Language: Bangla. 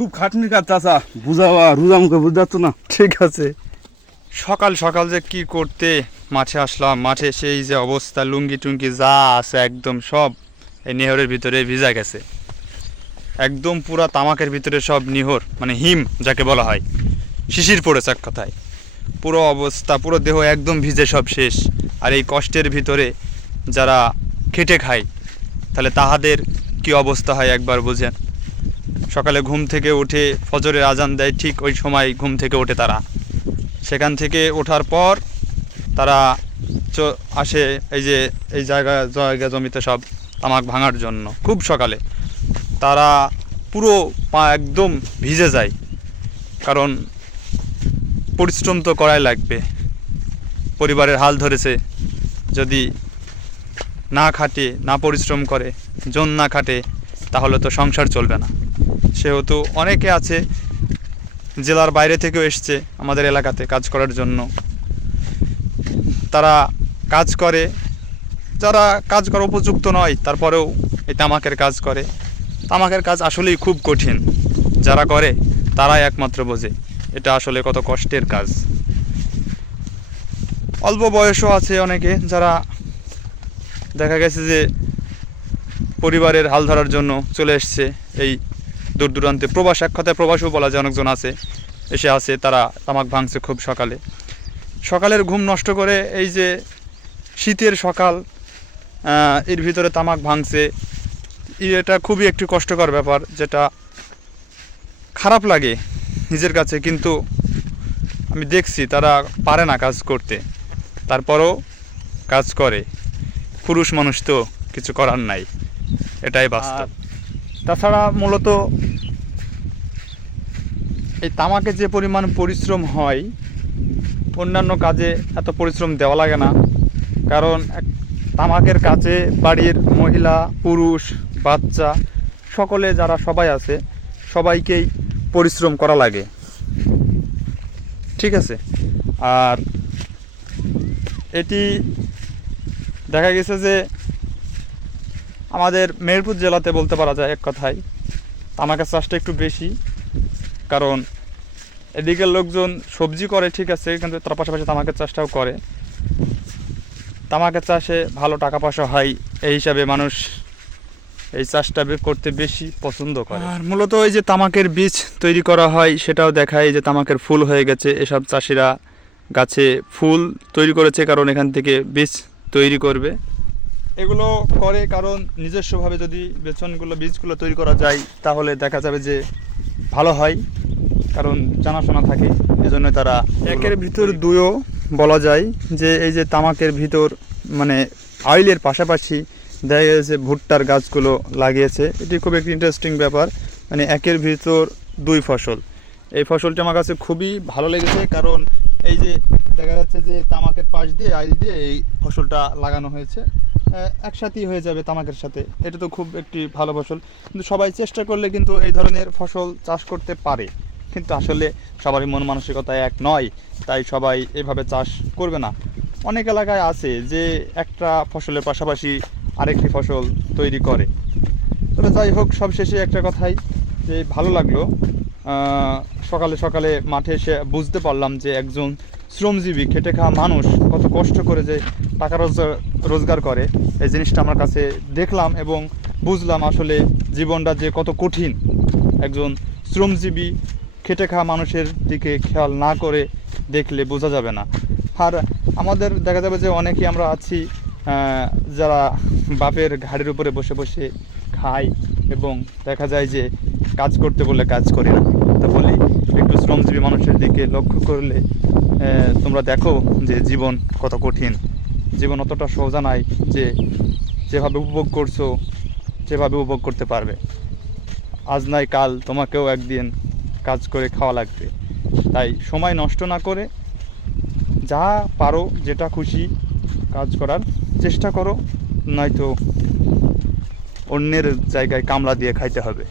খুব খাটনির কাজ চাচা। বুঝাওয়া রোজা মুখে বুঝাচ্ছ না? ঠিক আছে। সকাল সকাল যে কি করতে মাঠে আসলাম মাঠে সেই যে অবস্থা লুঙ্গি টুঙ্গি যা আছে একদম সব এই নেহরের ভিতরে ভিজা গেছে। একদম পুরা তামাকের ভিতরে সব নিহর মানে হিম যাকে বলা হয়। শিশির পড়েছে এক কথায়। পুরো অবস্থা পুরো দেহ একদম ভিজে সব শেষ। আর এই কষ্টের ভিতরে যারা খেটে খায় তাহলে তাহাদের কি অবস্থা হয় একবার বুঝেন। সকালে ঘুম থেকে উঠে ফজরের আজান দেয়, ঠিক ওই সময় ঘুম থেকে ওঠে তারা। সেখান থেকে ওঠার পর তারা আসে এই যে, এই জায়গা জায়গা জমিতে সব তামাক ভাঙার জন্য। খুব সকালে। তারা পুরো পা একদম ভিজে যায়, কারণ পরিশ্রম তো করাই লাগবে। পরিবারের হাল ধরেছে। যদি না খাটে, না পরিশ্রম করে, জন না খাটে, তাহলে তো সংসার চলবে না। সেহেতু অনেকে আছে জেলার বাইরে থেকেও এসছে আমাদের এলাকাতে কাজ করার জন্য। তারা কাজ করে, যারা কাজ করা উপযুক্ত নয়, তারপরেও এই তামাকের কাজ করে। তামাকের কাজ আসলেই খুব কঠিন। যারা করে, তারাই একমাত্র বোঝে। এটা আসলে কত কষ্টের কাজ। অল্প বয়সও আছে অনেকে যারা দেখা গেছে যে পরিবারের হাল ধরার জন্য চলে এসছে এই দূর দূরান্তে প্রবাস, এক কথায় প্রবাসও বলা যায়, অনেকজন আছে, এসে আছে, তারা তামাক ভাঙছে খুব সকালে। সকালের ঘুম নষ্ট করে এই যে শীতের সকাল এর ভিতরে তামাক ভাঙছে, এটা খুবই একটি কষ্টকর ব্যাপার, যেটা খারাপ লাগে নিজের কাছে, কিন্তু আমি দেখছি তারা পারে না কাজ করতে। তারপরও কাজ করে। পুরুষ মানুষ তো কিছু করার নাই, এটাই বাস্তব। তাছাড়া মূলত এই তামাকে যে পরিমাণ পরিশ্রম হয়, অন্যান্য কাজে এত পরিশ্রম দেওয়া লাগে না। কারণ তামাকের কাছে বাড়ির মহিলা, পুরুষ, বাচ্চা, সকলে যারা সবাই আছে, সবাইকেই পরিশ্রম করা লাগে। ঠিক আছে? আর এটি দেখা গেছে যে আমাদের মেহেরপুর জেলাতে বলতে পারা যায় এক কথায়, তামাকের চাষটা একটু বেশি। কারণ এদিকে লোকজন সবজি করে ঠিক আছে কিন্তু তার পাশাপাশি তামাকের চাষটাও করে। তামাকের চাষে ভালো টাকা পয়সা হয় এই হিসাবে মানুষ এই চাষটা করতে বেশি পছন্দ করে। আর মূলত এই যে তামাকের বীজ তৈরি করা হয় সেটাও দেখায় যে তামাকের ফুল হয়ে গেছে এসব চাষিরা গাছে ফুল তৈরি করেছে কারণ এখান থেকে বীজ তৈরি করবে। এগুলো করে কারণ নিজস্বভাবে যদি বেতনগুলো বীজগুলো তৈরি করা যায় তাহলে দেখা যাবে যে ভালো হয়। কারণ জানাশোনা থাকে। এজন্য তারা একের ভিতর দুইও বলা যায় যে এই যে তামাকের ভিতর মানে অয়েলের পাশাপাশি দেখা গেছে ভুট্টার গাছগুলো লাগিয়েছে। এটি খুব একটি ইন্টারেস্টিং ব্যাপার। মানে একের ভিতর দুই ফসল। এই ফসলটি আমার কাছে খুবই ভালো লেগেছে কারণ এই যে দেখা যাচ্ছে যে তামাকের পাশ দিয়ে আইল দিয়ে এই ফসলটা লাগানো হয়েছে। একসাথেই হয়ে যাবে তামাকের সাথে। এটা তো খুব একটি ভালো ফসল। কিন্তু সবাই চেষ্টা করলে কিন্তু এই ধরনের ফসল চাষ করতে পারে। কিন্তু আসলে সবারই মন মানসিকতা এক নয়, তাই সবাই এভাবে চাষ করবে না। অনেক এলাকায় আছে যে একটা ফসলের পাশাপাশি আরেকটি ফসল তৈরি করে। তবে যাই হোক, সবশেষে একটা কথাই যে ভালো লাগল। সকালে সকালে মাঠে এসে বুঝতে পারলাম যে একজন শ্রমজীবী, খেটে খাওয়া মানুষ কত কষ্ট করে যে টাকা রোজগার রোজগার করে। এই জিনিসটা আমার কাছে দেখলাম এবং বুঝলাম আসলে জীবনটা যে কত কঠিন। একজন শ্রমজীবী খেটে খাওয়া মানুষের দিকে খেয়াল না করে দেখলে বোঝা যাবে না। আর আমাদের দেখা যাবে যে অনেকেই আমরা আছি যারা বাপের ঘাড়ের উপরে বসে বসে খাই এবং দেখা যায় যে কাজ করতে বলে কাজ করি না। তা বলি, একটু শ্রমজীবী মানুষের দিকে লক্ষ্য করলে তোমরা দেখো যে জীবন কত কঠিন। জীবন অতটা সোজা নাই যে যেভাবে উপভোগ করছ, যেভাবে উপভোগ করতে পারবে। আজ নাই কাল তোমাকেও একদিন কাজ করে খাওয়া লাগবে। তাই সময় নষ্ট না করে যা পারো, যেটা খুশি কাজ করার চেষ্টা করো, নয়তো অন্যের জায়গায় কামলা দিয়ে খাইতে হবে।